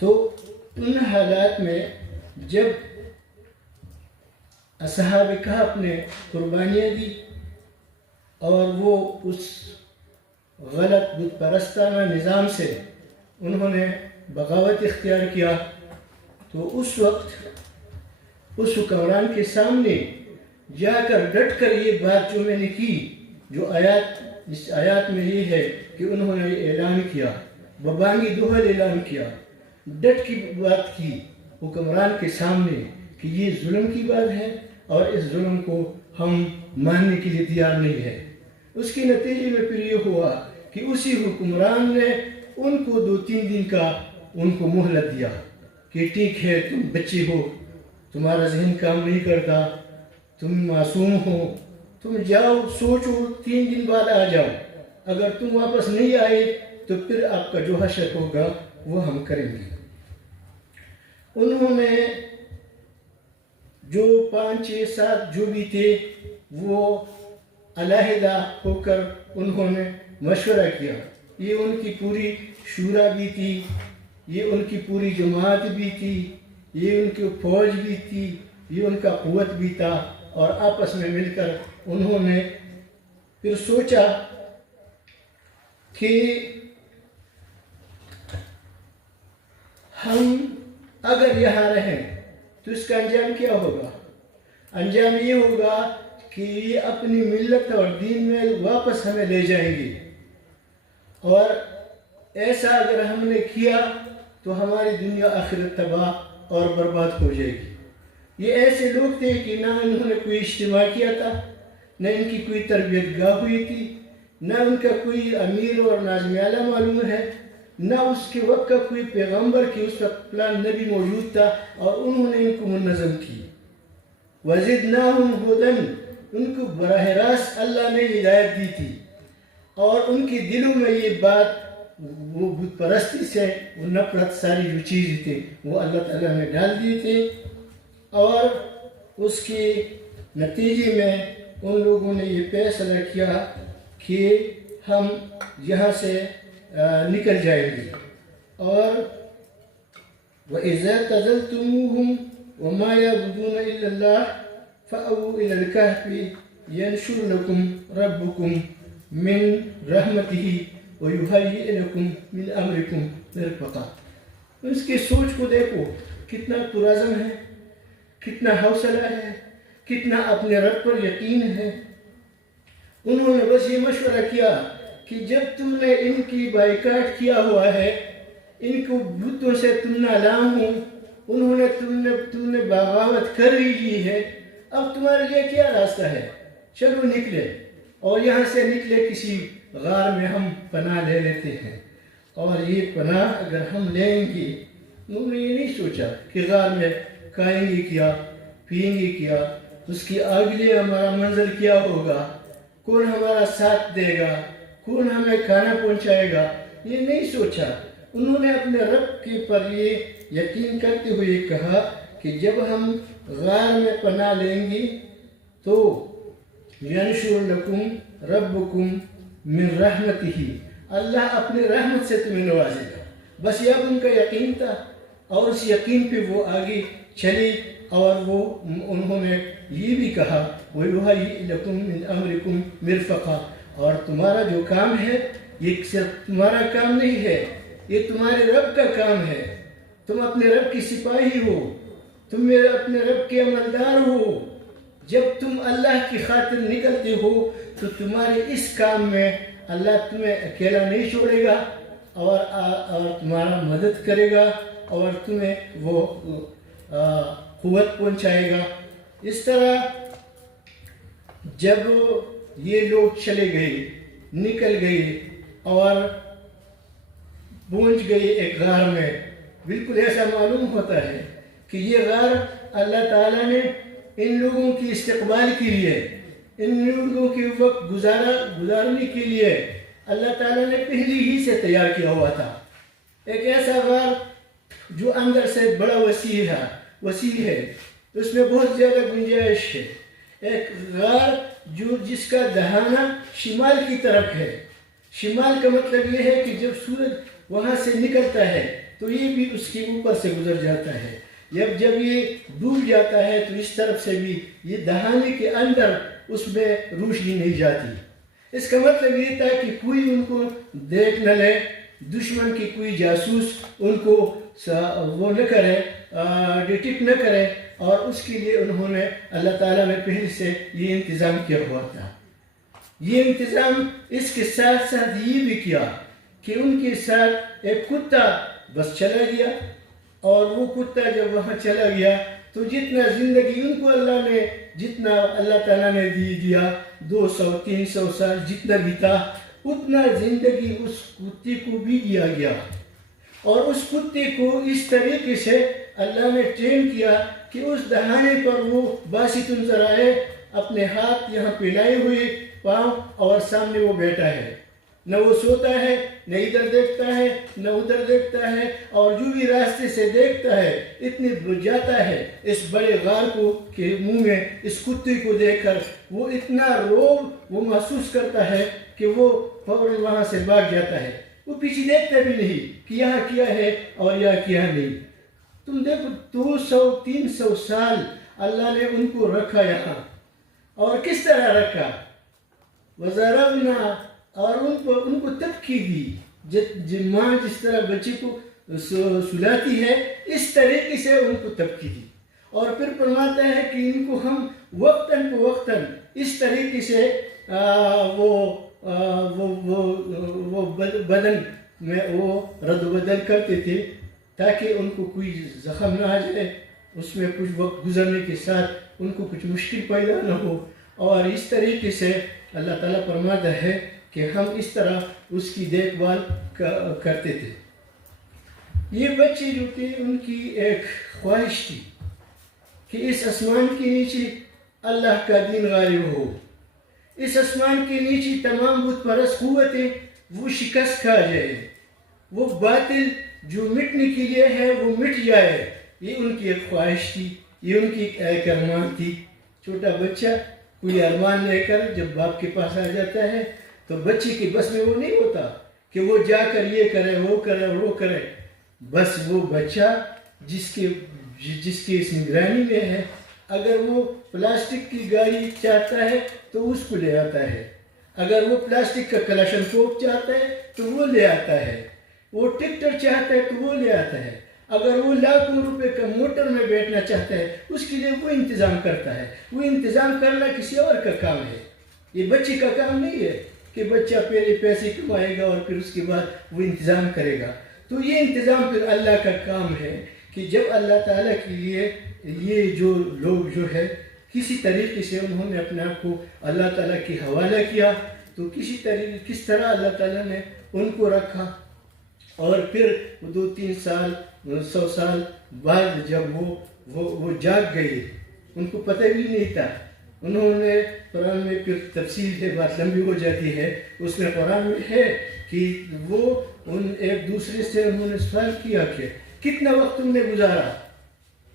تو ان حالات میں جب اصحاب کہف نے قربانیاں دی اور وہ اس غلط بت پرستانہ نظام سے انہوں نے بغاوت اختیار کیا، تو اس وقت اس حکمران کے سامنے جا کر ڈٹ کر یہ بات جو میں نے کی، جو اس آیات میں یہ ہے کہ انہوں نے اعلان کیا، ببانگی دوہل اعلان کیا، ڈٹ کی بات کی حکمران کے سامنے کہ یہ ظلم کی بات ہے اور اس ظلم کو ہم ماننے کے لیے تیار نہیں ہے۔ اس کے نتیجے میں پھر یہ ہوا کہ اسی حکمران نے ان کو 2-3 دن کا ان کو مہلت دیا کہ ٹھیک ہے، تم بچے ہو، تمہارا ذہن کام نہیں کرتا، تم معصوم ہو، تم جاؤ سوچو، 3 دن بعد آ جاؤ، اگر تم واپس نہیں آئے تو پھر آپ کا جو حشر ہوگا وہ ہم کریں گے۔ انہوں نے جو 5-6-7 جو بھی تھے وہ علیحدہ ہو کر انہوں نے مشورہ کیا، یہ ان کی پوری شورا بھی تھی، یہ ان کی پوری جماعت بھی تھی، یہ ان کی فوج بھی تھی، یہ ان کا قوت بھی تھا، اور آپس میں مل کر انہوں نے پھر سوچا کہ ہم اگر یہاں رہیں تو اس کا انجام کیا ہوگا؟ انجام یہ ہوگا کہ یہ اپنی ملت اور دین میں واپس ہمیں لے جائیں گے، اور ایسا اگر ہم نے کیا تو ہماری دنیا آخرت تباہ اور برباد ہو جائے گی۔ یہ ایسے لوگ تھے کہ نہ انہوں نے کوئی اجتماع کیا تھا، نہ ان کی کوئی تربیت گاہ ہوئی تھی، نہ ان کا کوئی امیر اور ناظم اعلیٰ معلوم ہے، نہ اس کے وقت کا کوئی پیغمبر کہ اس وقت فلان نبی موجود تھا اور انہوں نے ان کو منظم کی۔ وَزِدْنَاهُمْ هُدًى، ان کو براہ راست اللہ نے ہدایت دی تھی، اور ان کے دلوں میں یہ بات، وہ بت پرستی سے وہ نفرت، ساری جو چیزیں تھے وہ اللہ تعالیٰ نے ڈال دیے تھے، اور اس کے نتیجے میں ان لوگوں نے یہ فیصلہ کیا کہ ہم یہاں سے نکل جائیں گے، اور وَإِذَا اعْتَزَلْتُمُوهُمْ وَمَا يَعْبُدُونَ إِلَّا اللَّهَ فَأْوُوا إِلَى الْكَهْفِ يَنشُرْ لَكُمْ رَبُّكُمْ مِنْ رَحْمَتِهِ وَيُهَيِّئْ لَكُمْ مِنْ أَمْرِكُمْ مِرْفَقًا۔ اس کی سوچ کو دیکھو، کتنا پرعزم ہے، کتنا حوصلہ ہے، کتنا اپنے رب پر یقین ہے۔ انہوں نے بس یہ مشورہ کیا کہ جب تم نے ان کی بائیکاٹ کیا ہوا ہے، ان کو بتوں سے تم نہ لام ہو، تم نے بغاوت کر لی ہے، اب تمہارے لیے کیا راستہ ہے؟ چلو نکلے، اور یہاں سے نکلے کسی غار میں ہم پناہ لے لیتے ہیں، اور یہ پناہ اگر ہم لیں گے، انہوں نے یہ نہیں سوچا کہ غار میں کھائیں گے کیا، پئیں گے کیا، اس کی آگے ہمارا منزل کیا ہوگا، کون ہمارا ساتھ دے گا، کون ہمیں کھانا پہنچائے گا، یہ نہیں سوچا۔ انہوں نے اپنے رب کے پر یہ یقین کرتے ہوئے کہا کہ جب ہم غار میں پناہ لیں گے تو ینشر لکم ربکم من رحمتہ، اللہ اپنے رحمت سے تمہیں نوازے گا۔ بس یہ اب ان کا یقین تھا، اور اس یقین پہ وہ آگے چلے، اور وہ انہوں نے یہ بھی کہا وَيُهَيِّئْ لَكُمْ مِنْ أَمْرِكُمْ مِرْفَقًا، اور تمہارا جو کام ہے یہ صرف تمہارا کام نہیں ہے، یہ تمہارے رب کا کام ہے، تم اپنے رب کی سپاہی ہو، تم اپنے رب کے عملدار ہو۔ جب تم اللہ کی خاطر نکلتے ہو تو تمہارے اس کام میں اللہ تمہیں اکیلا نہیں چھوڑے گا، اور تمہارا مدد کرے گا، اور تمہیں وہ قوت پہنچائے گا۔ اس طرح جب یہ لوگ چلے گئے، نکل گئے اور پہنچ گئے ایک غار میں، بالکل ایسا معلوم ہوتا ہے کہ یہ غار اللہ تعالیٰ نے ان لوگوں کی استقبال کے لیے، ان لوگوں کے وقت گزارنے کے لیے اللہ تعالیٰ نے پہلی ہی سے تیار کیا ہوا تھا۔ ایک ایسا غار جو اندر سے بڑا وسیع ہے، اس میں بہت زیادہ گنجائش ہے، ایک غار جس کا دہانہ شمال کی طرف ہے۔ شمال کا مطلب یہ ہے کہ جب سورج وہاں سے نکلتا ہے تو یہ بھی اس کے اوپر سے گزر جاتا ہے. جب یہ ڈوب جاتا ہے تو اس طرف سے بھی یہ دہانے کے اندر اس میں روشنی نہیں جاتی. اس کا مطلب یہ تھا کہ کوئی ان کو دیکھ نہ لے, دشمن کی کوئی جاسوس ان کو وہ نہ کرے, ڈیٹیکٹ نہ کرے, اور اس کے لیے انہوں نے اللہ تعالیٰ نے پہلے سے یہ انتظام کیا ہوا تھا. یہ انتظام اس کے ساتھ ساتھ یہ بھی کیا کہ ان کے ساتھ ایک کتا بس چلا گیا, اور وہ کتا جب وہاں چلا گیا تو جتنا زندگی ان کو اللہ نے, جتنا اللہ تعالیٰ نے دیا 200-300 سال جتنا بھی تھا, اتنا زندگی اس کتے کو بھی دیا گیا. اور اس کتے کو اس طریقے سے اللہ نے ٹرین کیا کہ اس دہانے پر وہ باسط نظر آئے, اپنے ہاتھ یہاں پہ لائے ہوئے پاؤں, اور سامنے وہ بیٹھا ہے. نہ وہ سوتا ہے, نہ ادھر دیکھتا ہے, نہ ادھر دیکھتا ہے, اور جو بھی راستے سے دیکھتا ہے اتنی جاتا ہے اس بڑے غار کو کہ منہ میں اس کتے کو دیکھ کر وہ اتنا روب وہ محسوس کرتا ہے کہ وہ فوراً وہاں سے بھاگ جاتا ہے. وہ پیچھے دیکھتا بھی نہیں کہ یہاں کیا ہے اور یہاں کیا نہیں. تم دیکھو 200-300 سال اللہ نے ان کو رکھا یہاں, اور کس طرح رکھا, وَزَرَوْنَا, اور ان کو تبکیب دی. ماں جس طرح بچے کو سلاتی ہے اس طریقے سے ان کو تبکیب دی, اور پھر فرماتا ہے کہ ان کو ہم وقتاً فوقتاً اس طریقے سے وہ بدن میں وہ رد و بدل کرتے تھے تاکہ ان کو کوئی زخم نہ آ جائے, اس میں کچھ وقت گزرنے کے ساتھ ان کو کچھ مشکل پیدا نہ ہو. اور اس طریقے سے اللہ تعالیٰ فرماتا ہے کہ ہم اس طرح اس کی دیکھ بھال کرتے تھے. یہ بچے جو تھے ان کی ایک خواہش تھی کہ اس آسمان کے نیچے اللہ کا دین غالب ہو, اس آسمان کے نیچے تمام بت پرست قوتیں وہ شکست کھا جائے, وہ باطل جو مٹنے کے لیے ہے وہ مٹ جائے. یہ ان کی ایک خواہش تھی, یہ ان کی ایک ارمان تھی. چھوٹا بچہ کوئی ارمان لے کر جب باپ کے پاس آ جاتا ہے تو بچے کے بس میں وہ نہیں ہوتا کہ وہ جا کر یہ کرے وہ کرے وہ کرے. بس وہ بچہ جس کے اس نگرانی میں ہے, اگر وہ پلاسٹک کی گاڑی چاہتا ہے تو اس کو لے آتا ہے, اگر وہ پلاسٹک کا کلاشن کوپ چاہتا ہے تو وہ لے آتا ہے, وہ ٹریکٹر چاہتا ہے تو وہ لے آتا ہے, اگر وہ لاکھوں روپے کا موٹر میں بیٹھنا چاہتا ہے اس کے لیے وہ انتظام کرتا ہے. وہ انتظام کرنا کسی اور کا کام ہے, یہ بچے کا کام نہیں ہے کہ بچہ پہلے پیسے کمائے گا اور پھر اس کے بعد وہ انتظام کرے گا. تو یہ انتظام پھر اللہ کا کام ہے کہ جب اللہ تعالیٰ کے لیے یہ جو لوگ جو ہے کسی طریقے سے انہوں نے اپنے آپ کو اللہ تعالیٰ کے حوالہ کیا, تو کس طرح اللہ تعالیٰ نے ان کو رکھا. اور پھر 200-300 سال 100 سال بعد جب وہ جاگ گئے, ان کو پتہ بھی نہیں تھا. انہوں نے قرآن میں پھر تفصیل ہے, بات لمبی ہو جاتی ہے, اس میں قرآن میں ہے کہ وہ ان ایک دوسرے سے انہوں نے سوال کیا کہ کتنا وقت تم نے گزارا.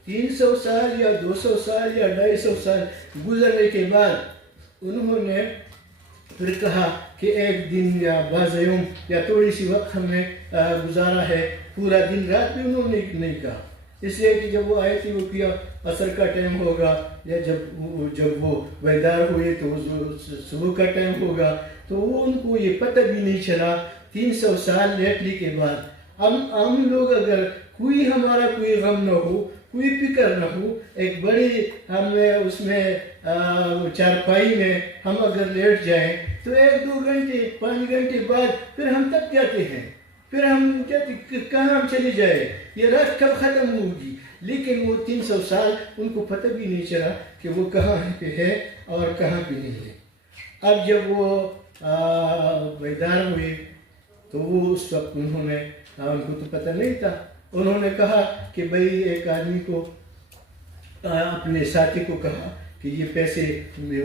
300 سال یا 200 سال یا 250 سال گزرنے کے بعد انہوں نے پھر کہا کہ ایک دن یا بعض یوم یا تھوڑی سی وقت ہم نے گزارا ہے, پورا دن رات بھی انہوں نے نہیں کہا. اس لیے کہ جب وہ آئے تھے وہ کیا عصر کا ٹائم ہوگا, یا جب وہ بیدار ہوئے تو صبح کا ٹائم ہوگا, تو وہ ان کو یہ پتہ بھی نہیں چلا. 300 سال لیٹنے کے بعد ہم لوگ اگر ہمارا کوئی غم نہ ہو, کوئی فکر نہ ہو, ایک بڑی ہم اس میں چارپائی میں ہم اگر لیٹ جائیں تو 1-2 گھنٹے 5 گھنٹے بعد پھر ہم تک جاتے ہیں, پھر ہم کہتے کہاں ہم چلے جائے, یہ رات کب ختم ہوگی. لیکن وہ 300 سال ان کو پتہ بھی نہیں چلا کہ وہ کہاں پہ ہے اور کہاں پہ نہیں ہے. اب جب وہ بیدار ہوئے تو وہ اس وقت انہوں نے, ان کو تو پتہ نہیں تھا, انہوں نے کہا کہ بھئی ایک آدمی کو اپنے ساتھی کو کہا کہ یہ پیسے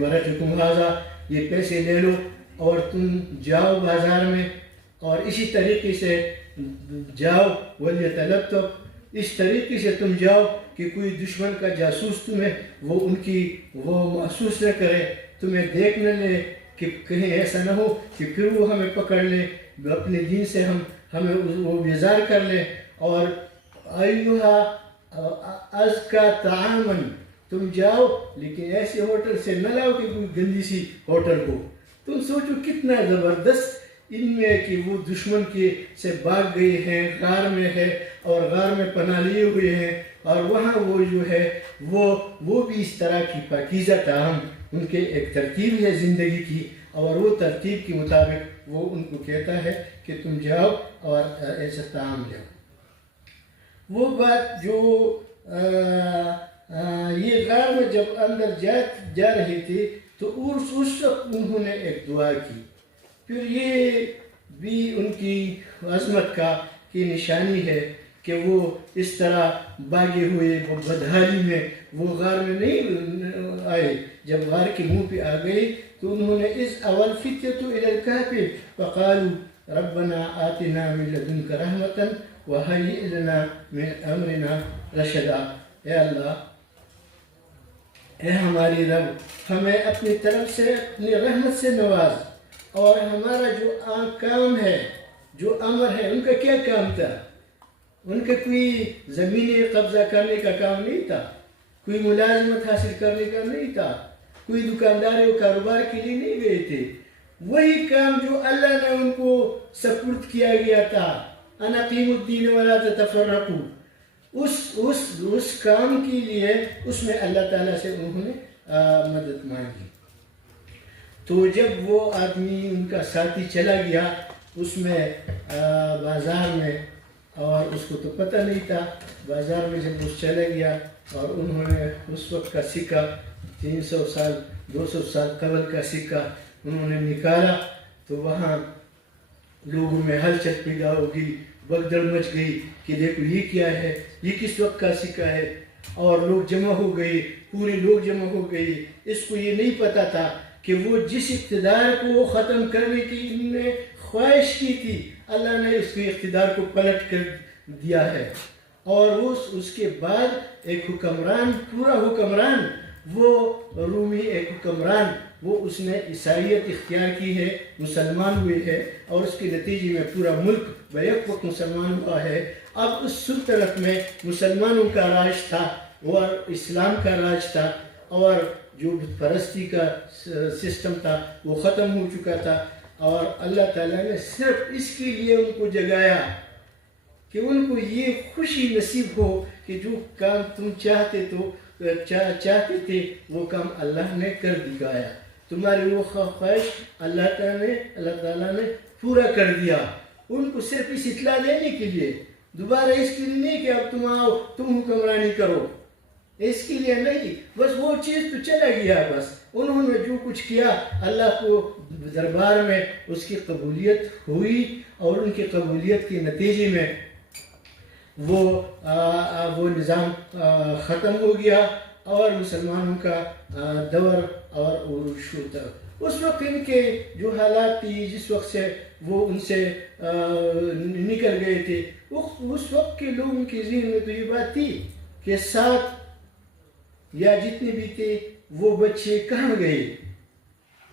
ورثکم ھذا, یہ پیسے لے لو اور تم جاؤ بازار میں اور اسی طریقے سے جاؤ, وَلْيَتَلَطَّفْ, اس طریقے سے تم جاؤ کہ کوئی دشمن کا جاسوس تمہیں وہ محسوس نہ کرے, تمہیں دیکھ نہ لے, کہ کہیں ایسا نہ ہو کہ پھر وہ ہمیں پکڑ لے, اپنے دین سے ہمیں وہ بیزار کر لے. اور ایوہا ازکا طعامن، تم جاؤ لیکن ایسے ہوٹل سے نہ لاؤ کہ کوئی گندی سی ہوٹل ہو. تم سوچو کتنا زبردست ان میں کہ وہ دشمن کے سے بھاگ گئے ہیں، غار میں ہے اور غار میں پناہ لیے ہوئے ہیں، اور وہاں وہ جو ہے وہ بھی اس طرح کی پاکیزہ طعام، ان کے ایک ترتیب ہے زندگی کی، اور وہ ترتیب کے مطابق وہ ان کو کہتا ہے کہ تم جاؤ اور ایسا طعام لاؤ. وہ بات جو یہ غار میں جب اندر جا رہے تھے تو اس وقت انہوں نے ایک دعا کی. پھر یہ بھی ان کی عظمت کی نشانی ہے کہ وہ اس طرح بھاگے ہوئے وہ بدحالی میں وہ غار میں نہیں آئے. جب غار کے منہ پہ آ گئے تو انہوں نے اس اول فتیۃ الی الکہف فقالوا ربنا آتنا من لدنک رحمتا وہیئ لنا من امرنا رشدا. اے اللہ، اے ہماری رب، ہمیں اپنی طرف سے اپنی رحمت سے نواز، اور ہمارا جو کام ہے، جو امر ہے، ان کا کیا کام تھا؟ ان کا کوئی زمینیں قبضہ کرنے کا کام نہیں تھا، کوئی ملازمت حاصل کرنے کا نہیں تھا، کوئی دکانداری و کاروبار کے لیے نہیں گئے تھے. وہی کام جو اللہ نے ان کو سپرد کیا گیا تھا، ان اقیموا الدین ولا تتفرقوا، اس کام کے لیے اس میں اللہ تعالیٰ سے انہوں نے مدد مانگی. تو جب وہ آدمی ان کا ساتھی چلا گیا اس میں بازار میں، اور اس کو تو پتہ نہیں تھا، بازار میں جب وہ چلا گیا اور انہوں نے اس وقت کا سکہ 300 سال 200 سال قبل کا سکہ انہوں نے نکالا، تو وہاں لوگوں میں ہلچل پیدا ہو گئی، بگدڑ مچ گئی کہ دیکھو یہ کیا ہے، یہ کس وقت کا سکہ ہے. اور لوگ جمع ہو گئے، پورے لوگ جمع ہو گئے. اس کو یہ نہیں پتہ تھا کہ وہ جس اقتدار کو ختم کرنے کی انہوں نے خواہش کی تھی، اللہ نے اس کے اقتدار کو پلٹ کر دیا ہے. اور اس کے بعد ایک حکمران، پورا حکمران، وہ رومی ایک حکمران، وہ اس نے عیسائیت اختیار کی ہے، مسلمان ہوئے ہے، اور اس کے نتیجے میں پورا ملک بیک وقت مسلمان ہوا ہے. اب اس سلطنت میں مسلمانوں کا راج تھا اور اسلام کا راج تھا، اور جو بت پرستی کا سسٹم تھا وہ ختم ہو چکا تھا. اور اللہ تعالیٰ نے صرف اس کے لیے ان کو جگایا کہ ان کو یہ خوشی نصیب ہو کہ جو کام تم چاہتے تھے وہ کام اللہ نے کر دکھایا. تمہاری وہ خواہش اللہ تعالیٰ نے پورا کر دیا. ان کو صرف اس اطلاع دینے کے لیے، دوبارہ اس کے لیے نہیں کہ اب تم آؤ تم حکمرانی کرو، اس کے لیے نہیں، بس وہ چیز تو چلا گیا. بس انہوں نے جو کچھ کیا اللہ کو دربار میں اس کی قبولیت ہوئی، اور ان کی قبولیت کے نتیجے میں وہ نظام ختم ہو گیا، اور مسلمانوں کا دور اور عروج ہوتا. اس وقت ان کے جو حالات تھی، جس وقت سے وہ ان سے نکل گئے تھے، اس وقت کے لوگوں کے ذہن میں تو یہ بات تھی کہ 7 یا جتنے بھی تھے وہ بچے کہاں گئے.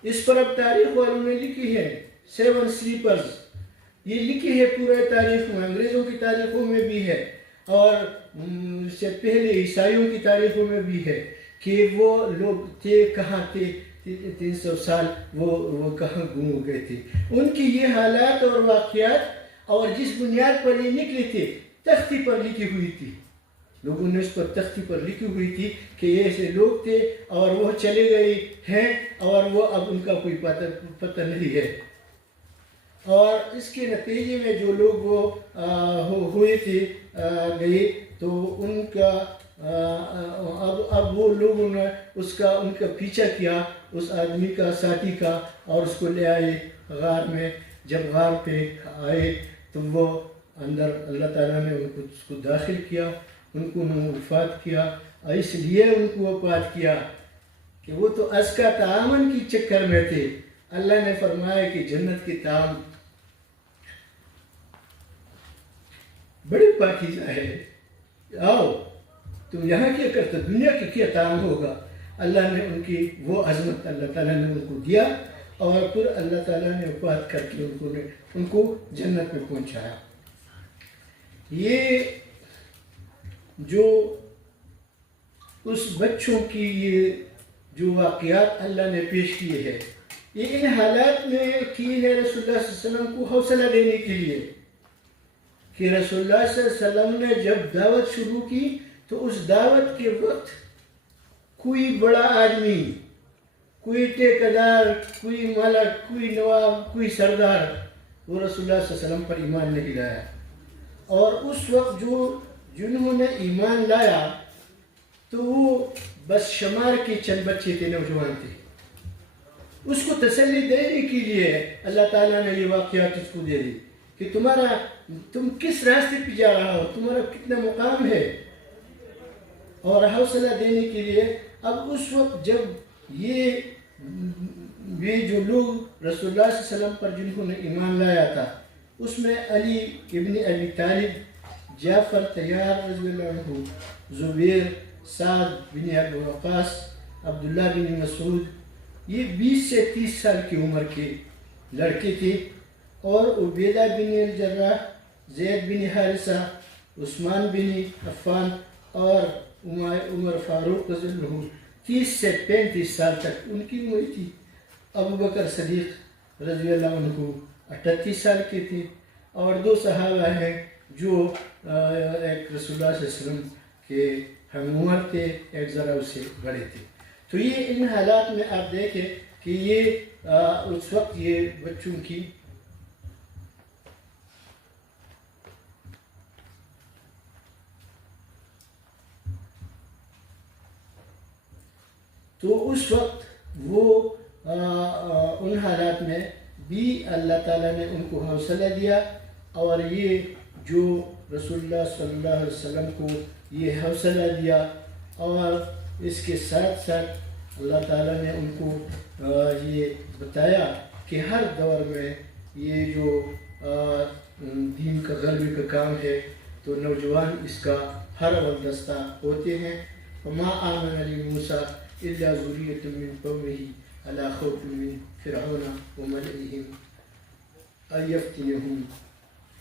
اس پر اب تاریخ والوں نے لکھی ہے 7 سلیپرز، یہ لکھی ہے پورے تاریخ میں، انگریزوں کی تاریخوں میں بھی ہے، اور اس سے پہلے عیسائیوں کی تاریخوں میں بھی ہے کہ وہ لوگ تھے کہاں تھے 300 سال، وہ کہاں گم ہو گئے تھے. ان کی یہ حالات اور واقعات، اور جس بنیاد پر یہ نکلی تھی، تختی پر لکھی ہوئی تھی. لوگوں نے اس پر تختی پر لکھی ہوئی تھی کہ یہ ایسے لوگ تھے اور وہ چلے گئے ہیں، اور وہ اب ان کا کوئی پتہ نہیں ہے. اور اس کے نتیجے میں جو لوگ وہ ہوئے تھے گئے، تو ان کا اب وہ لوگوں نے ان کا پیچھا کیا، اس آدمی کا، ساتھی کا، اور اس کو لے آئے غار میں. جب غار پہ آئے تو وہ اندر اللہ تعالیٰ نے اس کو داخل کیا، ان کو وفات کیا. اور اس لیے ان کو وفات کیا کہ وہ تو ازکا طعامن کی چکر میں تھے. اللہ نے فرمایا کہ جنت کی طعام بڑی پاکیزہ ہے، آؤ تم یہاں کیا کرتے، دنیا کی کیا طعام ہوگا. اللہ نے ان کی وہ عظمت اللہ تعالیٰ نے ان کو دیا، اور پھر اللہ تعالیٰ نے وفات کر کے ان کو جنت میں پہنچایا. یہ جو اس بچوں کی یہ جو واقعات اللہ نے پیش کیے ہیں، یہ ان حالات میں کی ہے رسول اللہ صلی اللہ علیہ وسلم کو حوصلہ دینے کے لیے کہ رسول اللہ صلی اللہ علیہ وسلم نے جب دعوت شروع کی تو اس دعوت کے وقت کوئی بڑا آدمی، کوئی ٹھیکیدار، کوئی ملک، کوئی نواب، کوئی سردار وہ رسول اللہ صلی اللہ علیہ وسلم پر ایمان نہیں لایا. اور اس وقت جنہوں نے ایمان لایا تو وہ بس شمار کے چند بچے تھے، نوجوان تھے. اس کو تسلی دینے کے لیے اللہ تعالیٰ نے یہ واقعات اس کو دے دی کہ تم کس راستے پہ جا رہا ہو، تمہارا کتنا مقام ہے. اور حوصلہ دینے کے لیے اب اس وقت جب یہ جو لوگ رسول اللہ صلی اللہ علیہ وسلم پر جنہوں نے ایمان لایا تھا، اس میں علی ابن ابی طالب، جعفر طیار رضی اللہ عنہ، زبیر، سعد بن ابی وقاص، عبداللہ بن مسعود، یہ 20 سے 30 سال کی عمر کے لڑکے تھے. اور عبیدہ بن الجراح، زید بن حارثہ، عثمان بن عفان اور عمر فاروق رضی اللہ عنہ 30 سے 35 سال تک ان کی عمر تھی. ابو بکر صدیق رضی اللہ عنہ 38 سال کے تھے. اور 2 صحابہ ہیں جو ایک رسول اللہ صلی اللہ علیہ وسلم کے ہم عمر تھے، ایک ذرا اس سے بڑے تھے. تو یہ ان حالات میں آپ دیکھیں کہ یہ اس وقت یہ بچوں کی تو اس وقت وہ ان حالات میں بھی اللہ تعالیٰ نے ان کو حوصلہ دیا. اور یہ جو رسول اللہ صلی اللہ علیہ وسلم کو یہ حوصلہ دیا، اور اس کے ساتھ ساتھ اللہ تعالیٰ نے ان کو یہ بتایا کہ ہر دور میں یہ جو دین کا غلبے کا کام ہے تو نوجوان اس کا ہر اول دستہ ہوتے ہیں. وما آمن لموسیٰ إلا ذرية من قومه على خوف من فرعون وملئهم أن يفتنهم.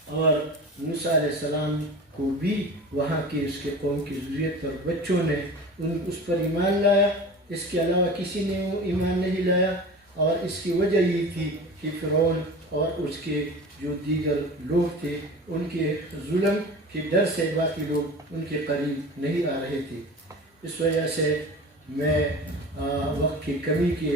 اور موسیٰ علیہ السلام کو بھی وہاں کی اس کے قوم کی ذریت اور بچوں نے اس پر ایمان لایا. اس کے علاوہ کسی نے ایمان نہیں لایا. اور اس کی وجہ یہ تھی کہ فرعون اور اس کے جو دیگر لوگ تھے ان کے ظلم کے ڈر سے باقی لوگ ان کے قریب نہیں آ رہے تھے. اس وجہ سے میں وقت کی کمی کے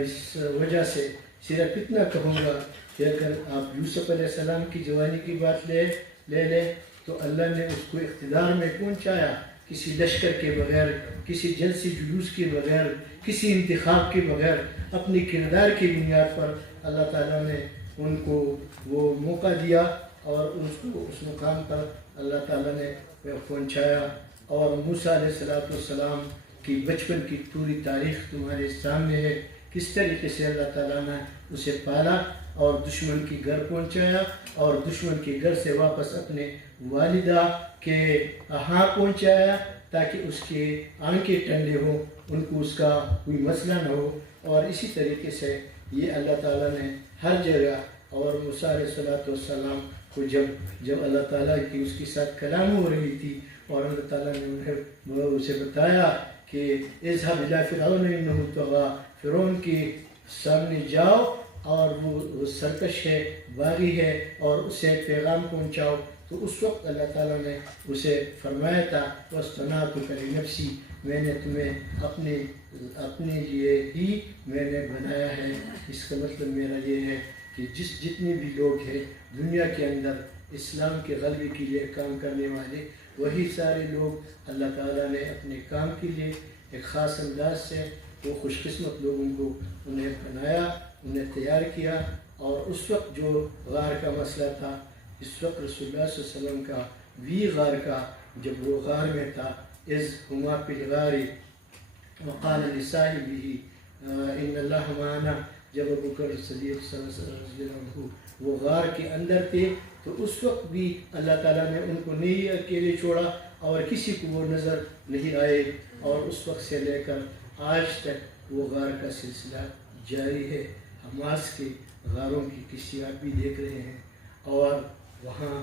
اس وجہ سے صرف اتنا کہوں گا کہ اگر آپ یوسف علیہ السلام کی جوانی کی بات لے لیں تو اللہ نے اس کو اقتدار میں پہنچایا کسی لشکر کے بغیر، کسی جلسی جلوس کے بغیر، کسی انتخاب کے بغیر. اپنی کردار کی بنیاد پر اللہ تعالیٰ نے ان کو وہ موقع دیا اور اس کو اس مقام پر اللہ تعالیٰ نے پہنچایا. اور موسیٰ علیہ السلام کی بچپن کی پوری تاریخ تمہارے سامنے ہے، کس طریقے سے اللہ تعالیٰ نے اسے پالا اور دشمن کی گھر پہنچایا اور دشمن کے گھر سے واپس اپنے والدہ کے ہاں پہنچایا تاکہ اس کے آنکھیں ٹھنڈے ہوں، ان کو اس کا کوئی مسئلہ نہ ہو. اور اسی طریقے سے یہ اللہ تعالیٰ نے ہر جگہ اور موسیٰ علیہ السلام کو جب اللہ تعالیٰ کی اس کے ساتھ کلام ہو رہی تھی اور اللہ تعالیٰ نے انہیں اسے بتایا کہ اذهب الى فرعون انه طغى، فرعون کے سامنے جاؤ اور وہ سرکش ہے، باغی ہے، اور اسے پیغام پہنچاؤ. تو اس وقت اللہ تعالیٰ نے اسے فرمایا تھا وَاصْطَنَعْتُكَ لِنَفْسِي، میں نے تمہیں اپنے لیے ہی میں نے بنایا ہے. اس کا مطلب میرا یہ ہے کہ جتنے بھی لوگ ہیں دنیا کے اندر اسلام کے غلبے کے لیے کام کرنے والے، وہی سارے لوگ اللہ تعالیٰ نے اپنے کام کے لیے ایک خاص انداز سے وہ خوش قسمت لوگوں کو انہیں بنایا، انہیں تیار کیا. اور اس وقت جو غار کا مسئلہ تھا، اس وقت رسول اللہ صلی اللہ علیہ وسلم کا بھی غار کا، جب وہ غار میں تھا، اذ ہما فی الغار وقال لصاحبہ ان اللہ معنا، جب ابو بکر صدیق صلی اللہ علیہ وسلم وہ غار کے اندر تھے تو اس وقت بھی اللہ تعالیٰ نے ان کو نہیں اکیلے چھوڑا اور کسی کو وہ نظر نہیں آئے. اور اس وقت سے لے کر آج تک وہ غار کا سلسلہ جاری ہے. حماس کے غاروں کی قصے آپ بھی دیکھ رہے ہیں، اور وہاں